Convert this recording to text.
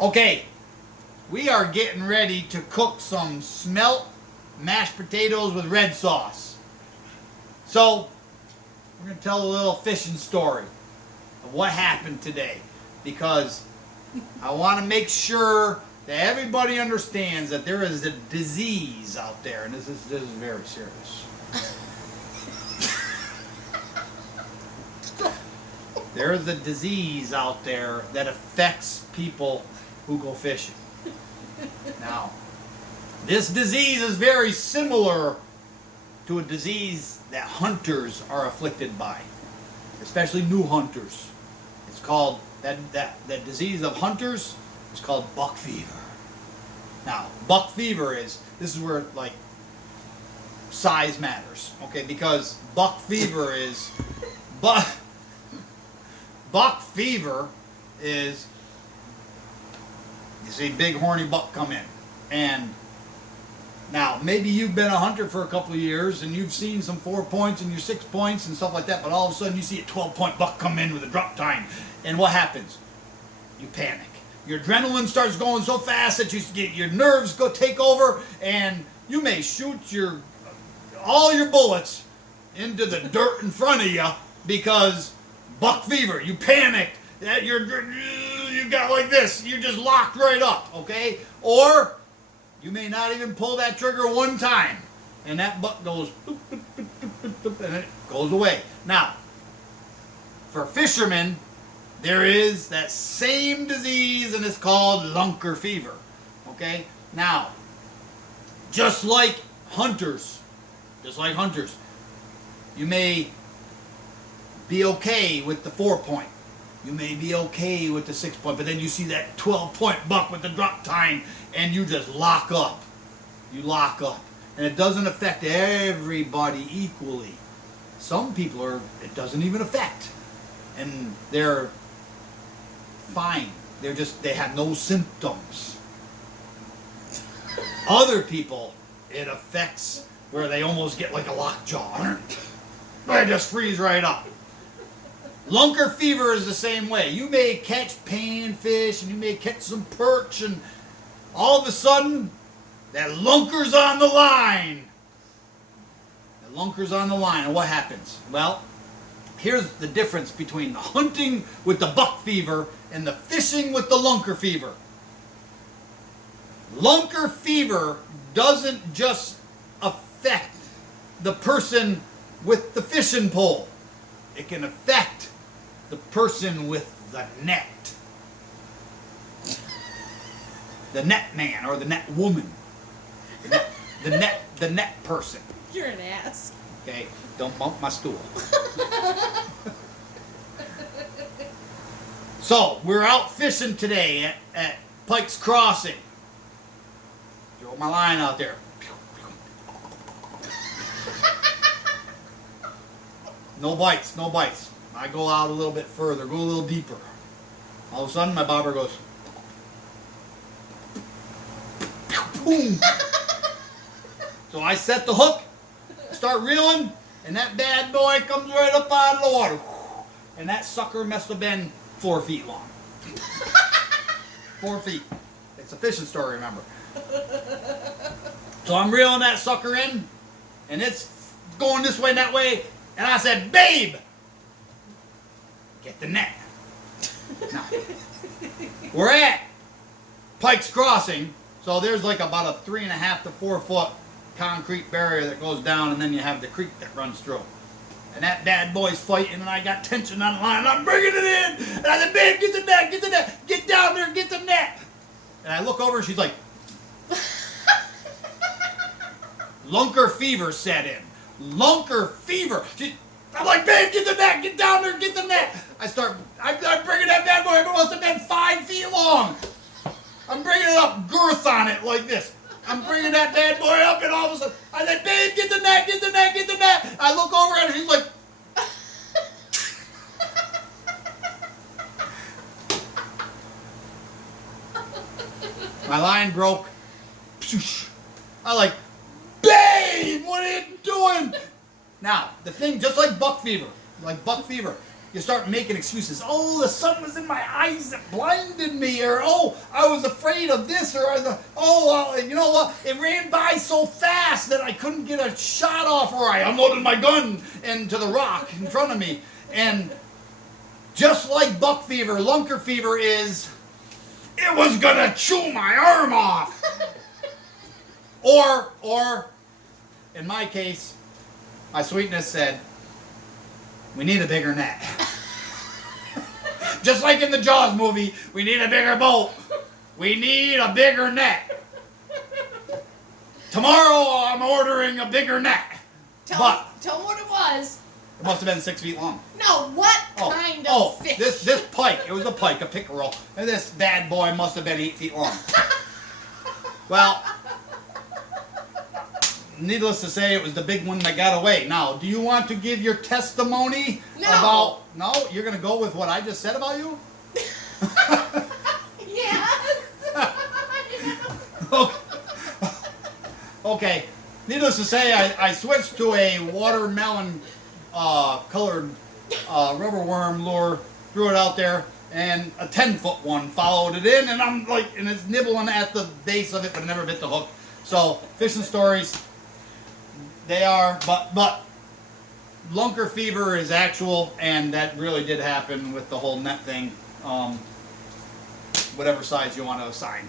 Okay, we are getting ready to cook some smelt mashed potatoes with red sauce. So, we're going to tell a little fishing story of what happened today, because I want to make sure that everybody understands that there is a disease out there, and this is very serious. There is a disease out there that affects people who go fishing. Now, this disease is very similar to a disease that hunters are afflicted by, especially new hunters. It's called, that disease of hunters is called buck fever. Now, buck fever this is where, like, size matters, okay? Because buck fever is, buck fever is, you see big horny buck come in. And now, maybe you've been a hunter for a couple of years and you've seen some 4 points and your 6 points and stuff like that, but all of a sudden you see a 12-point buck come in with a drop tine. And what happens? You panic. Your adrenaline starts going so fast that your nerves go take over, and you may shoot all your bullets into the dirt in front of you because buck fever. You panicked. You got like this. You just locked right up, okay? Or you may not even pull that trigger one time, and that buck goes boop, boop, boop, boop, boop, and it goes away. Now, for fishermen, there is that same disease, and it's called Lunker Fever, okay? Now, just like hunters, you may be okay with the 4-point. You may be okay with the 6-point, but then you see that 12-point buck with the drop tine, and you just lock up. You lock up. And it doesn't affect everybody equally. Some people it doesn't even affect. And they're fine. They have no symptoms. Other people, it affects where they almost get like a lockjaw. They just freeze right up. Lunker fever is the same way. You may catch panfish and you may catch some perch, and all of a sudden, that lunker's on the line. The lunker's on the line, and what happens? Well, here's the difference between the hunting with the buck fever and the fishing with the lunker fever. Lunker fever doesn't just affect the person with the fishing pole. It can affect the person with the net. The net man or the net woman. The net person. You're an ass. Okay, don't bump my stool. So, we're out fishing today at Pike's Crossing. Throw my line out there. No bites, no bites. I go out a little bit further, go a little deeper. All of a sudden, my bobber goes, boom. So I set the hook, start reeling, and that bad boy comes right up out of the water. And that sucker must have been 4 feet long. 4 feet. It's a fishing story, remember. So I'm reeling that sucker in, and it's going this way and that way, and I said, babe, get the net. Now, we're at Pike's Crossing, so there's like about a 3.5 to 4 foot concrete barrier that goes down, and then you have the creek that runs through. And that bad boy's fighting, and I got tension on the line, and I'm bringing it in, and I said, babe, get the net, get down there, get the net. And I look over, and she's like, Lunker fever set in. Lunker fever. I'm like, babe, get the net, get down there, get the net. I'm bringing that bad boy, it must have been 5 feet long. I'm bringing it up, girth on it like this. I'm bringing that bad boy up, and all of a sudden, I said, babe, get the net, get the net, get the net. I look over at her, she's like, my line broke. I like, babe, what are you doing? Now, the thing, just like buck fever, you start making excuses. Oh, the sun was in my eyes that blinded me, or oh, I was afraid of this, or you know what? It ran by so fast that I couldn't get a shot off, or I unloaded my gun into the rock in front of me. And just like buck fever, lunker fever is, it was gonna chew my arm off. Or, in my case, my sweetness said, we need a bigger net. Just like in the Jaws movie, we need a bigger boat. We need a bigger net. Tomorrow I'm ordering a bigger net. Tell them what it was. It must have been 6 feet long. No, what kind of fish? This pike. It was a pike, a pickerel. And this bad boy must have been 8 feet long. Well, needless to say, it was the big one that got away. Now, do you want to give your testimony about... No? You're going to go with what I just said about you? Yes. Okay. Needless to say, I switched to a watermelon colored rubber worm lure, threw it out there, and a 10-foot one followed it in, and I'm like, and it's nibbling at the base of it, but it never bit the hook. So, fishing stories, they are, but lunker fever is actual, and that really did happen with the whole net thing, whatever size you want to assign.